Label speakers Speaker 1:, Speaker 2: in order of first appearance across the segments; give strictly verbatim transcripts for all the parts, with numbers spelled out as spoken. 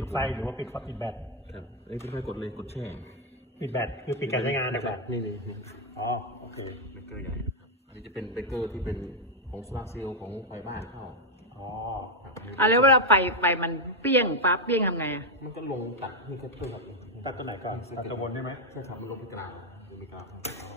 Speaker 1: ดไฟหรือว่าปิดปิดแบต
Speaker 2: ครับเอ้ยปิดไฟกดเลยกดแช่
Speaker 1: ปิดแบตคือปิดการใช้งานนะครับ
Speaker 2: นี่นี่
Speaker 1: อ๋อโอเค
Speaker 2: เบรกเกอร์ใหญ่ครับอันนี้จะเป็นเบรกเกอร์ที่เป็นของโซลาร์เซลล์ของไฟบ้านเข้า
Speaker 1: อ๋อ
Speaker 3: อ่ะแล้วเวลาไฟไฟมันเปี้ยงฟ้าเปี้ยงทำไงอ่ะ
Speaker 2: มันก็ลงตัดนี่ก็ตัวแบบ
Speaker 1: ตัดตัวไหนก่อนตัดตัวบนได้ไหม
Speaker 2: ใช่ครับมันลงไปกลางลงไปกลางอ๋อ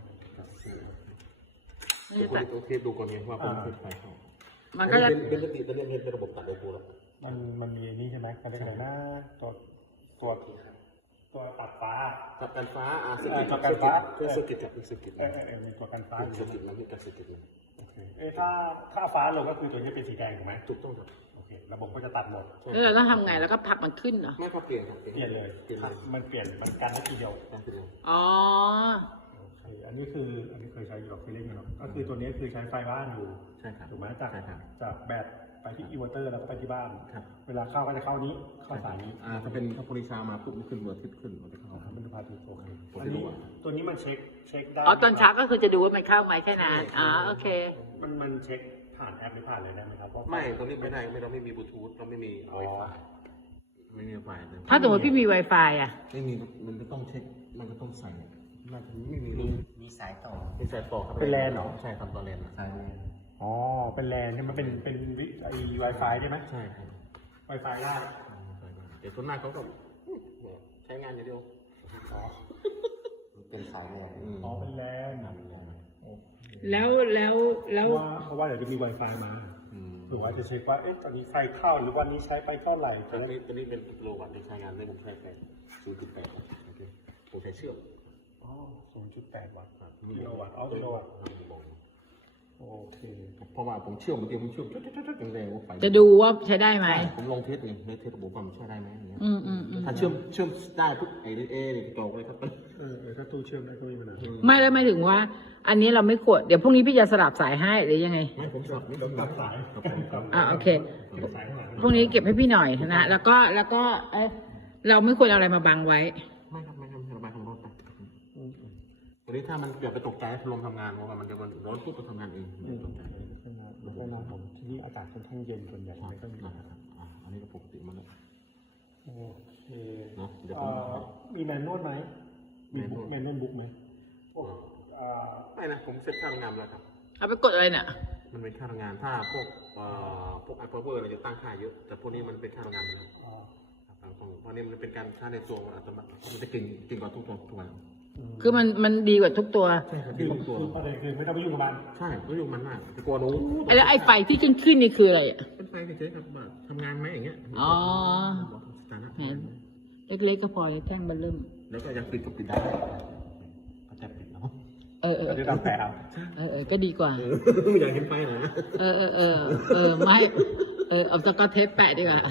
Speaker 2: ตัวเทปดูก่อนไงว่าผมเทปไฟเข้า
Speaker 3: มันก็จะ
Speaker 2: เป็นปกติเป็นเรื่องเป็นระบบตัดโดยตัวแล้ว
Speaker 1: มันมันมีนี่ใช่ไหมกันได้ขนาดหน้าตัวตัวตัวตัดฟ้า
Speaker 2: ตัดกันฟ้าอ่าสกิ
Speaker 1: ตัดกันฟ้า
Speaker 2: เพื่อสกิดกับสกิด
Speaker 1: เออเออมีตัวกันฟ้า
Speaker 2: สกิดมันมีการสกิดเลย
Speaker 1: โอเคเอ้ถ้าถ้าฟ้าลงก็คือตัวนี้เป็นสีแดงถูกไหม
Speaker 2: ถูกต้องครับ
Speaker 1: โอเคระบบก็จะตัดหมด
Speaker 3: แล้วเราต้องทำไงแล้วก็ผลักมันขึ้นเหรอ
Speaker 2: ไม่ก็เปลี่ยนครับ
Speaker 1: เปลี่ยนเลยเปลี่ยนเลยมันเปลี่ยนมันกันได้ทีเดียว
Speaker 2: กันทีเดียว
Speaker 3: อ๋อ
Speaker 1: โอเคอันนี้คืออันนี้เคยใช้อยู่หรอกเคยเล่นกันหรอกก็คือตัวนี้คือใช้ไฟบ้านอยู่
Speaker 2: ใช่ครับ
Speaker 1: ถูกไหมจากจากแบตไปที่อินเวอร์เตอร์แล้วก็ไปที่บ้านเวลาเข้าก็จะเข้านี้เข้าสายนี้
Speaker 2: อ่าถ้าเป็นถ้าโพลิชามาปุ๊บมันขึ้นเบอร์ทิศขึ้นมันจะเข้า
Speaker 1: มันจะพาดูโอเคอันนี้ตัวนี้มันเช็คเช็คได้
Speaker 3: อ๋อตอนเช้าก็คือจะดูว่ามันเข้าไหมแค่นั้นอ๋อโอเค
Speaker 1: มันมันเช็คผ่านแอปหรือผ่านอะไรได้ไหมครับ
Speaker 2: ไม่ตอนนี้ไม่ได้ไม่เราไม่มีบลูทูธเราไม่มีไวไฟไม่มีไวไฟ
Speaker 3: ถ้าสมมติพี่มี Wi-Fi อ่ะ
Speaker 2: ไม่มีมันก็ต้องเช็คมันก็ต้องใส่มันไม่มี
Speaker 4: มีสายต่อ
Speaker 2: มีสายต่อครับ
Speaker 1: เป็นแลนเหรอ
Speaker 2: ใช่ครับตัวแลน
Speaker 4: สายแลน
Speaker 1: อ๋อเป็นแลนใช่ไหมเป็นเป็นวิไอไวไฟใช่ไหม
Speaker 2: ใช่ครับ
Speaker 1: ไวไฟได้
Speaker 2: แต่ส่วนมากเขาก็ใช้งานอย่างเดียว
Speaker 1: อ๋อ
Speaker 4: เป็นสายแลน
Speaker 1: อ๋อเป็นแลน
Speaker 3: แล้วแล้วแล้ว
Speaker 1: เพราะว่าเดี๋ยวจะมี Wi-Fi มาหรือว่าจะเช็คว่าเอ๊ะตอนนี้ไฟเข้าหรือวันนี้ใช้ไปเท่าไหร่
Speaker 2: ตอนนี้ตอนนี้เป็นกิโลวัตต์ที่ใช้งานได้ผมใช้แค่ศูนย์จุดแปดโอเคผมใช้เชื่อม
Speaker 1: อ๋อศูนย์จุดแปดวัตต์กิโลวัตต์อ๋อกิโลวัตต์โอเค
Speaker 2: เพราะว่าผมเชื่อมเมื่อกี้ผมเชื่อมแรงๆว่าไฟ
Speaker 3: จะดูว่าใช้ได้ไหม
Speaker 2: ผมลองเทสไงเทสระบบว่ามันใช้ได้ไหมอย่างเงี้ย
Speaker 3: อืมอืม
Speaker 2: ถ้าเชื่อมเชื่อมได้ปุ๊บไอเอเนี่ยตกเลยครับ
Speaker 1: เออถ้าตู้เชื่อมได้ก็มีปัญหา
Speaker 3: ไม่แล้วไม่ถึงว่าอันนี้เราไม่ควรเดี๋ยวพรุ่งนี้พี่จะสลับสายให้หรือยังไง
Speaker 2: ไม่ผมสลับไม่
Speaker 1: ตัดสาย
Speaker 3: อ่าโอเคพรุ่งนี้เก็บให้พี่หน่อยนะแล้วก็แล้วก็เออเราไม่ควรเอาอะไรมาบังไว้
Speaker 2: ไม่ครับไม่ครับระบายของรถไปวันนี้ถ้ามันเกิดไปตกใจลมทำงานเพราะว่ามันจะมันร้อนปุ๊บมันทำงานเองไม่ตกใจ
Speaker 1: แน่นอนผมที่นี่อากาศค่อนข้างเย็นส่วนใหญ่ไม่ค่อยมี
Speaker 2: อันนี้ก็ปกติมันแล้ว
Speaker 1: โอเค
Speaker 2: นะเดี๋ยว
Speaker 1: มีแมนนวดไหมมีบุ๊กแมนเล่นบุ๊กไหม
Speaker 2: ไม่นะผมเซ็ตค่าทำงานแล้วครับ
Speaker 3: เอาไปกดอะไรเนี่ย
Speaker 2: มันเป็นค่าทำงานถ้าพวกพวกไอพาวเวอร์เราจะตั้งค่าเยอะแต่พวกนี้มันเป็นค่าทำงานแล้วเพราะนี่มันเป็นการค่าในตัวอัตโนมัติมันจะเก่งเก่งกว่าทุกตัวทุกวัน
Speaker 3: คือมันมันดีกว่าทุกตัว
Speaker 2: ใช่ครับดีกว่าทุกตัว
Speaker 1: ประเด็นคือไม่ต้องไปยุ่งกับมัน
Speaker 2: ใช่ไม่ยุ่งมันมากแต่กลัวนู้
Speaker 3: แล้วไอ้ไฟที่ขึ้นขึ้นนี่คืออะไรอ่ะ
Speaker 2: เป็นไฟเฉยๆครับว่าทำงานไหมอย่างเงี้ย
Speaker 3: อ๋อเล็กๆก็พอเลยแท่งมันเริ่ม
Speaker 2: แล้วก็ยังปิดก็ปิดได้ก็จะปิดเนาะ
Speaker 3: เออเออ
Speaker 1: ก็จะแต่เอา
Speaker 3: เออเออก็ดีกว่า
Speaker 2: อยากเห็นไฟหน่อยนะ
Speaker 3: เออเออเออเออไม่เออเอาสกอตเทปแปะดีกว่า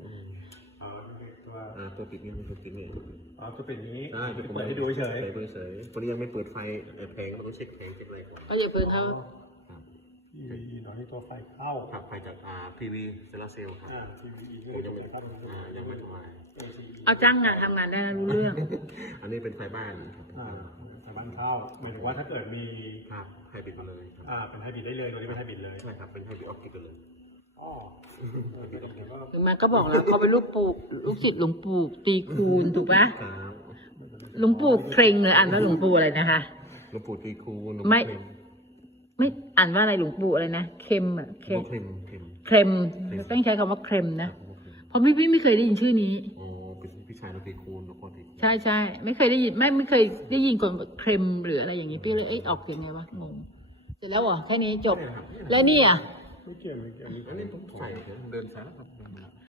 Speaker 2: ตัวตัวปิดนี่มันตัวปิดนี่
Speaker 1: อ๋อตัวปิดนี้
Speaker 2: ใช่
Speaker 1: เปิดให้ดูเฉย
Speaker 2: เปิดเฉยตอนนี้ยังไม่เปิดไฟแผงเราต้องเช็คแผงเช็คอะไรก่อน
Speaker 3: ก็อย่าเพิ่งเข้า
Speaker 1: พีวีหน่อยให้ตัวไฟเข้า
Speaker 2: ขับไฟจากอ่าพีวีโซลาร์เซลล์ครับ
Speaker 1: พีวี
Speaker 2: ผมยังไม่อ่ายังไม่ทำลาย
Speaker 3: เอาจ้างงานทำงานได้รู้เรื่อง
Speaker 2: อันนี้เป็นไฟบ้าน
Speaker 1: ไฟบ้านเข้าหมายถึงว่าถ้าเกิดมี
Speaker 2: ครับไฮบริดมาเลย
Speaker 1: อ่าเป็นไฮบริดได้เลยตัวนี้เป็นไฮบริดเลย
Speaker 2: ใช่ครับเป็นไฮบริดออฟติกเลย
Speaker 1: อ๋อ
Speaker 3: คือมันก็บอกแล้วเขาเป็นลูกปู่ลูกศิษย์หลวงปู่ตีคูณถูกปะหลวงปู่เคร่งหรืออ่านว่าหลวงปู่อะไรนะคะ
Speaker 2: หลวงปู่ตีคูณ
Speaker 3: ไม่ไม่อ่านว่าอะไรหลวงปู่อะไรนะเค็มอ่ะ
Speaker 2: เค็มเค็ม
Speaker 3: เค็มต้องใช้คำว่าเค็มนะเพราะพี่พี่ไม่เคยได้ยินชื่อนี้
Speaker 2: อ๋อเป็นพี่ชายหลวงตีคูณหลวงพ่อตีคูณ
Speaker 3: ใช่ใช่ไม่เคยได้ยินไม่ไม่เคยได้ยินคนเค็มหรืออะไรอย่างนี้พี่เลยเอ๊ะออกเสียงไงวะงงเสร็จแล้วเหรอแค่นี้จบแล้วนี่อ่ะ
Speaker 1: ไม่เกี่ยวไม่เกี่ยว
Speaker 2: อันนี้ต้องใส่เดินสายแล้วครับ